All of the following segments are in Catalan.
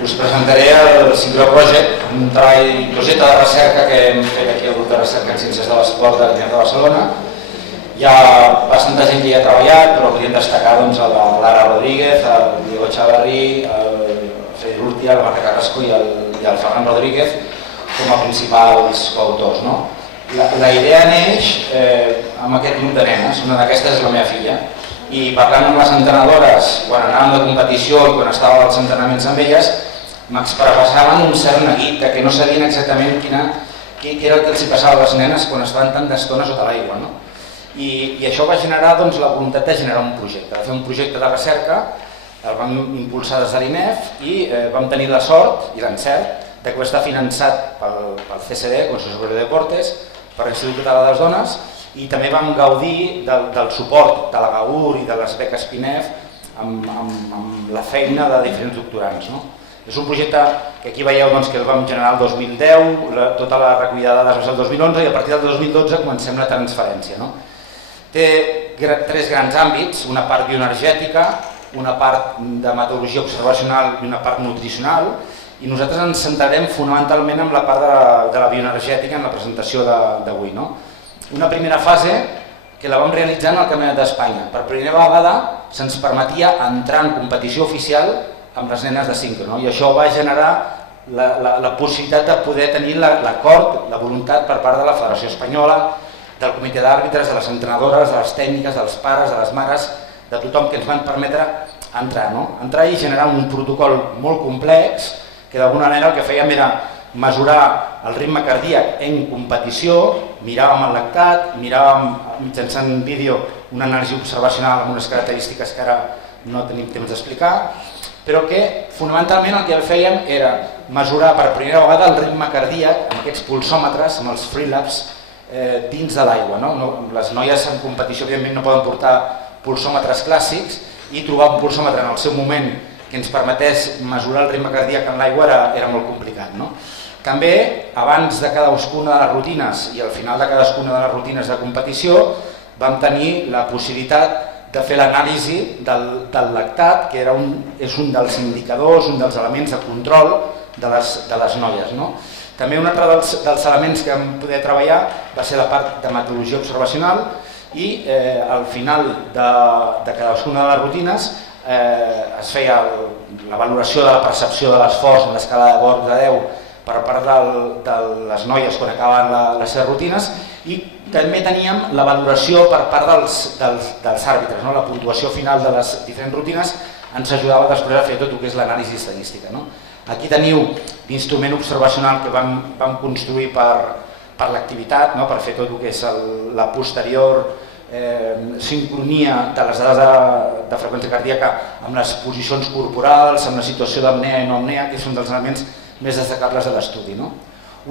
Us presentaré el Sincro Project, un projecte de recerca que hem fet aquí al grup de recerca en Ciències de l'Esport de l'Universitat de Barcelona. Hi ha bastanta gent que hi ha treballat, però podríem destacar l'Ara Rodríguez, el Diego Chavarri, el Freddy Urtia, el Marc Carrasco i el Ferran Rodríguez com a principals coautors. La idea neix amb aquest grup de nenes, una d'aquestes és la meva filla, i parlant amb les entrenadores, quan anàvem de competició i quan estàvem als entrenaments amb elles, m'expressaven un cert neguit que no sabien exactament què era el que els passava a les nenes quan estaven tant d'estona sota l'aigua. I això va generar la voluntat de generar un projecte, de fer un projecte de recerca. El vam impulsar des de l'INEF i vam tenir la sort i l'encert que va estar finançat pel CSD, Consejo Superior de Deportes, per l'Institut Català de les Dones, i també vam gaudir del suport de la GAUR i de les beques PINEF amb la feina de diferents doctorants. És un projecte que aquí veieu que el vam generar el 2010, tota la recollida de dades va ser el 2011 i a partir del 2012 comencem la transferència. Té tres grans àmbits, una part bioenergètica, una part de metodologia observacional i una part nutricional, i nosaltres ens centrarem fonamentalment en la part de la bioenergètica en la presentació d'avui. Una primera fase que la vam realitzar en el Campionat d'Espanya. Per primera vegada se'ns permetia entrar en competició oficial amb les nenes de sincro, i això va generar la possibilitat de poder tenir l'acord, la voluntat per part de la Federació Espanyola, del comitè d'àrbitres, de les entrenadores, de les tècniques, dels pares, de les mares, de tothom que ens van permetre entrar i generar un protocol molt complex que d'alguna manera el que fèiem era mesurar el ritme cardíac en competició, miràvem el lactat, miràvem mitjançant vídeo una anàlisi observacional amb unes característiques que ara no tenim temps d'explicar, però que fonamentalment el que fèiem era mesurar per primera vegada el ritme cardíac amb aquests pulsòmetres, amb els Freelabs, dins de l'aigua. Les noies en competició evidentment no poden portar pulsòmetres clàssics i trobar un pulsòmetre en el seu moment que ens permetés mesurar el ritme cardíac en l'aigua era molt complicat. També, abans de cadascuna de les rutines i al final de cadascuna de les rutines de competició, vam tenir la possibilitat de fer l'anàlisi del lactat, que és un dels indicadors, un dels elements de control de les noies. També un altre dels elements que vam poder treballar va ser la part de metodologia observacional i al final de cadascuna de les rutines es feia la valoració de la percepció de l'esforç en l'escala de Borg de 10 per part de les noies quan acaben les seves rutines, i també teníem la valoració per part dels àrbitres. La puntuació final de les diferents rutines ens ajudava després a fer tot el que és l'anàlisi estadística. Aquí teniu l'instrument observacional que vam construir per l'activitat, per fer tot el que és la posterior sincronia de les dades de freqüència cardíaca amb les posicions corporals, amb la situació d'apnea i no apnea, que són dels elements més destacables de l'estudi.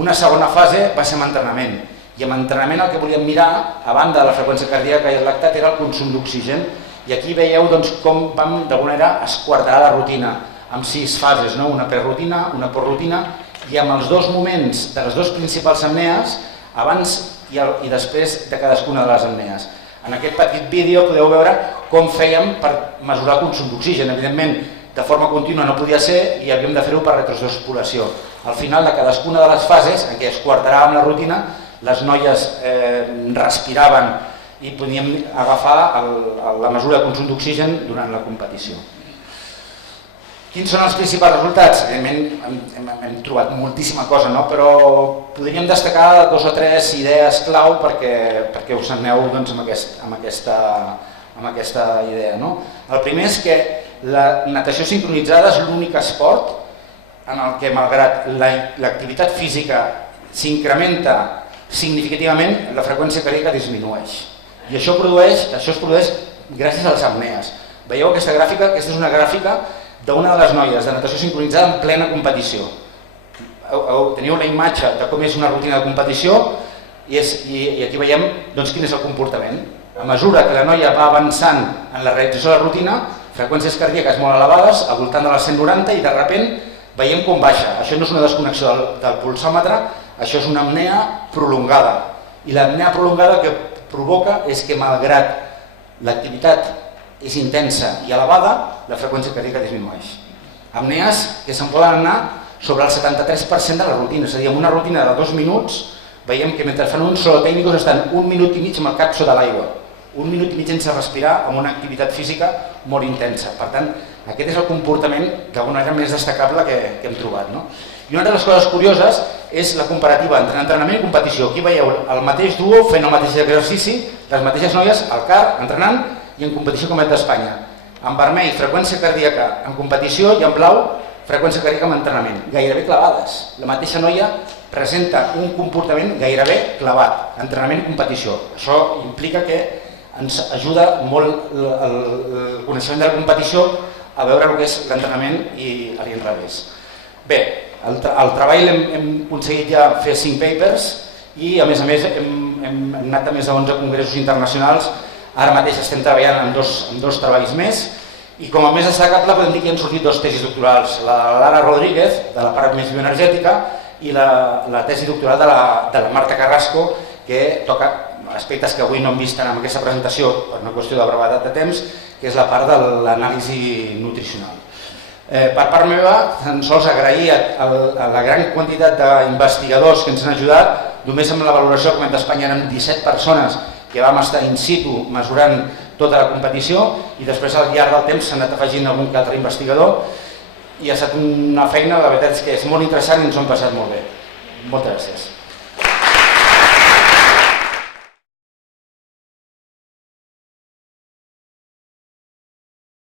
Una segona fase va ser amb entrenament, i amb entrenament el que volíem mirar, a banda de la freqüència cardíaca i el lactat, era el consum d'oxigen, i aquí veieu com vam d'alguna manera esquadrar la rutina amb 6 fases, una prerutina, una postrutina, i amb els dos moments de les dues principals apnees, abans i després de cadascuna de les apnees. En aquest petit vídeo podeu veure com fèiem per mesurar el consum d'oxigen. Evidentment, de forma contínua no podia ser i havíem de fer-ho per retrospolació. Al final de cadascuna de les fases en què es quartaràvem la rutina, les noies respiraven i podíem agafar la mesura de consum d'oxigen durant la competició. Quins són els principals resultats? Evidentment hem trobat moltíssima cosa, però podríem destacar 2 o 3 idees clau perquè us aneu amb aquesta idea. El primer és que la natació sincronitzada és l'únic esport en el que, malgrat l'activitat física s'incrementa significativament, la freqüència cardíaca disminueix. I això es produeix gràcies a les apnees. Veieu aquesta gràfica? Aquesta és una gràfica d'una de les noies de natació sincronitzada en plena competició. Teniu la imatge de com és una rutina de competició i aquí veiem quin és el comportament. A mesura que la noia va avançant en la realització de la rutina, freqüències cardíaques molt elevades, al voltant de les 190, i de sobte veiem com baixa. Això no és una desconnexió del pulsòmetre, això és una apnea prolongada. I l'apnea prolongada el que provoca és que, malgrat l'activitat és intensa i elevada, la freqüència cardíaca disminueix. apnees que se'n poden anar sobre el 73% de la rutina, és a dir, amb una rutina de 2 minuts veiem que mentre fan uns solotècnicos estan 1 minut i mig amb el cap sota l'aigua, 1 minut i mig sense respirar amb una activitat física molt intensa. Per tant, aquest és el comportament d'alguna manera més destacable que hem trobat. I una de les coses curioses és la comparativa entre entrenament i competició. Aquí veieu el mateix duo fent el mateix exercici, les mateixes noies al CAR entrenant i en competició com d'Espanya. En vermell, freqüència cardíaca en competició, i en blau, freqüència cardíaca en entrenament. Gairebé clavades. La mateixa noia presenta un comportament gairebé clavat, entrenament i competició. Això implica que ens ajuda molt el coneixement de la competició a veure el que és l'entrenament i a l'inrevés. Bé, el treball hem aconseguit ja fer 5 papers i a més hem anat a més de 11 congressos internacionals. Ara mateix estem treballant en dos treballs més i com a més destacable podem dir que han sortit 2 tesis doctorals, la Lara Rodríguez, de la part més bioenergètica, i la tesi doctoral de la Marta Carrasco, que toca aspectes que avui no hem vist en aquesta presentació per una qüestió de brevetat de temps, que és la part de l'anàlisi nutricional. Per part meva, tan sols agrair a la gran quantitat d'investigadors que ens han ajudat. Només amb la valoració que d'Espanya eren 17 persones que vam estar in situ mesurant tota la competició i després al llarg del temps s'ha anat afegint algun que altre investigador i ha estat una feina, la veritat és que és molt interessant i ens ho hem passat molt bé. Moltes gràcies.